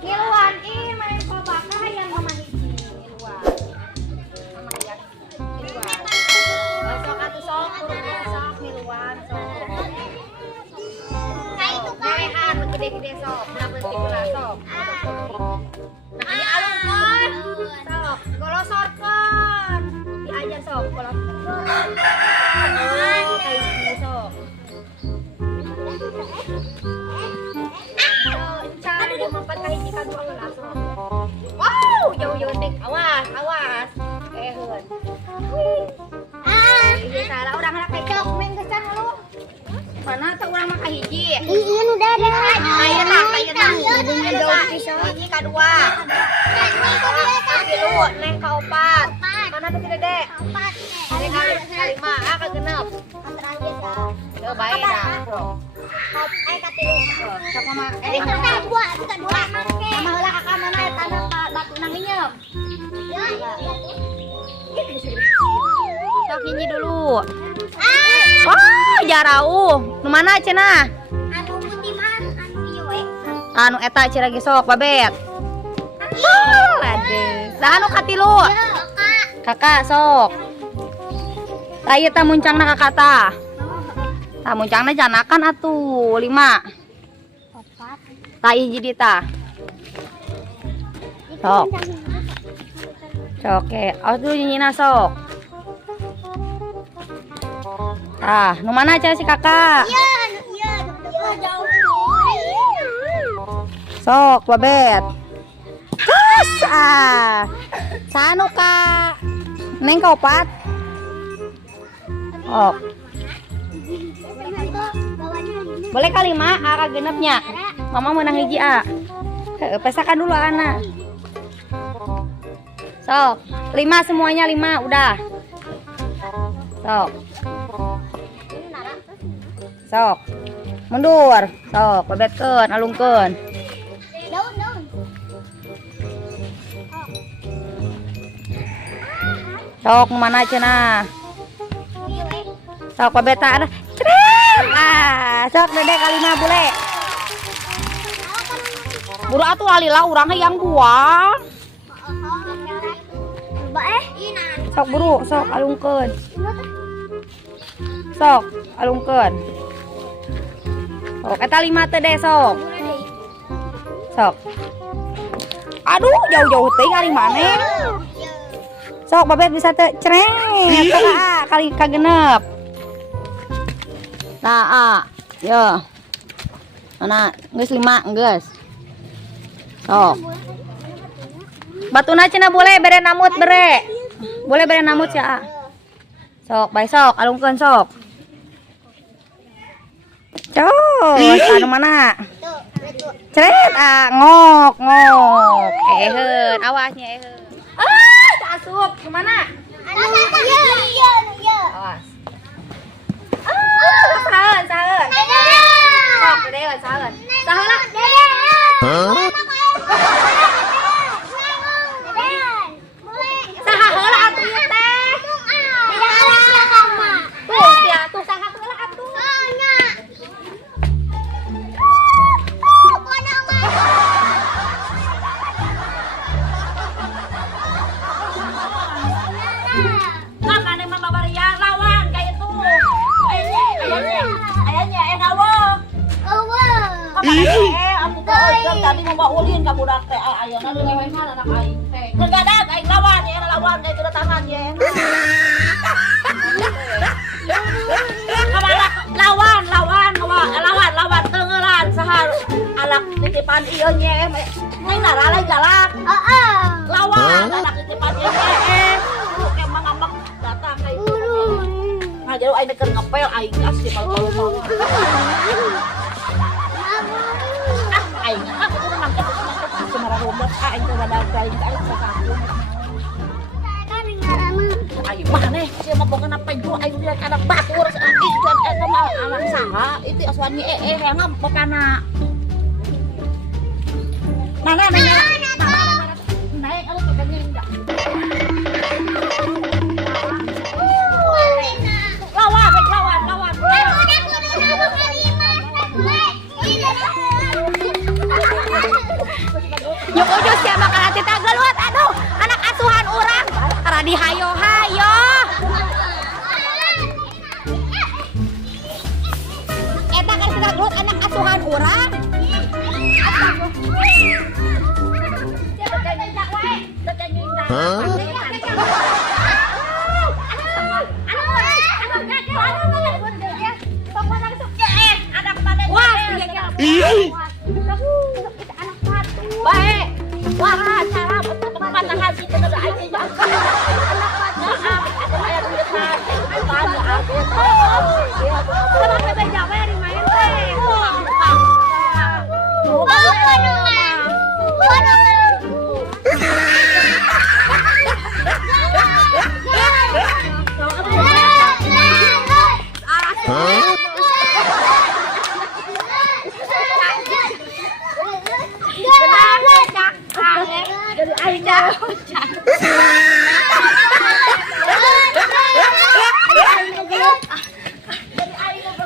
Miluan ih main kobaka yang mama hiji miluan. Mama yang miluan. Sok atuh sok kurang sok miluan sok. Kayak itu kan gede-gede sok, berapa tiga sok. Nah, dialungkeun. Sok, golosorkeun. Diajar sok, golosorkeun. Oh, kayak gini sok. Cari dia mempat kali jika dua langsung. Wow, jauh-jauh dik. Awas, awas. Hun. Iya salah orang anak kecok main kecan lu. Mana tuh orang makan hiji? Iya udah deh. Ayo nak, hiji kadua. Tilu, neng kaopat. Mana tuh tidak dek? Neng kalima, kagenep. Tuh baik dah. Katilu. Siapa mah? Kedua. Sama heula kakak mana tanah batu nang nyeep. Sok hiji dulu. Wah, jarauh. Nu mana cenah? Anu putih mah, anu ieu we. Anu eta ciragi sok babet. Aduh. Lah anu katilu. Kakak sok. Tah ieu tah muncangna kakak tah. Tah muncangna janakan atuh 5. 4. Tah hiji di tah. Sok. Sok ke. Atuh nyina sok. Tah, nu mana aja si kakak? Iya, jauh. Sok, babet. Hus, sanu kak? Neng kaopat? Oh. Boleh kali mak, kakak genepnya. Mama menang hiji a. Pesakan dulu anak. Sok, 5 semuanya 5 udah. Sok. Sok. Mundur. Sok, babetkeun, alungkeun. Daun. Sok mana cenah? Sok babet ada. Cret. Sok dedek kalina bule. Buru atuh alila urang yang buang. Sok buru, sok alungkeun. Sok alungkeun. Sok eta 5 teh deh sok. Sok. Aduh, jauh-jauh teh ari maneh. Sok babet bisa teh cret. Kali kagenep. Nah, yo. Mana geus 5 geus. Sok. Batuna cenah boleh bere namut bere. Boleh bere namut ya. Sok, bae sok alungkeun sok. Cos, anu mana? Cret, ngok. Eheun, awasnya eheun. Asup, gimana? Iya. Awas. Saheun. Sok, gede saheun. Saheula. Saheula atuh ieu teh. Tuh, sia, tuh saheula atuh. Makanya mama barian lawan kayak itu. Ayahnya ngawo. Aku tadi mau bawa ulin ka budak teh ayeuna dilewengan anak aing teh. Kegadag aing lawan ya lawan kayak itu tangan ya. Lawan tengelan sahar anak titipan ieu nya ngai narala galak. Lawan anak titipan ieu lu ke mangambak datang ka itu. Nah jadi aing keur ngepel aing asli kalau aing aku tuh nangkep semarang obat aing teh badag aing sakaku. Aing maneh sia mah boga apa ju aing dia anak batur ikan eta mah anak saha itu aswani yang bokana. Mana naik anu ke enggak. Lawan. Baik. Wah, cara pemanahan kita ada aja.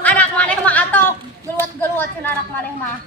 Anak maneh mah atok geluat-geluat cenah anak maneh mah.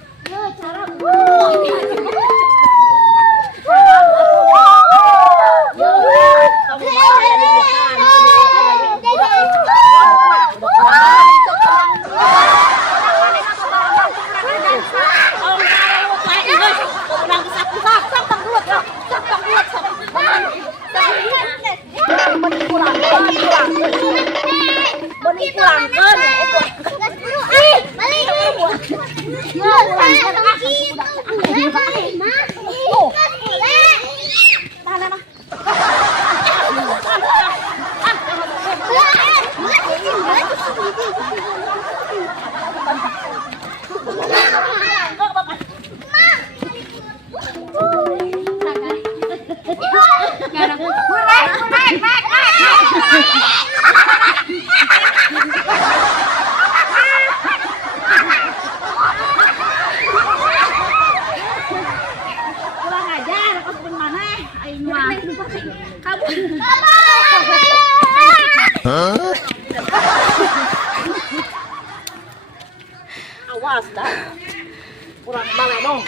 Awas dah. Kurang bala dong.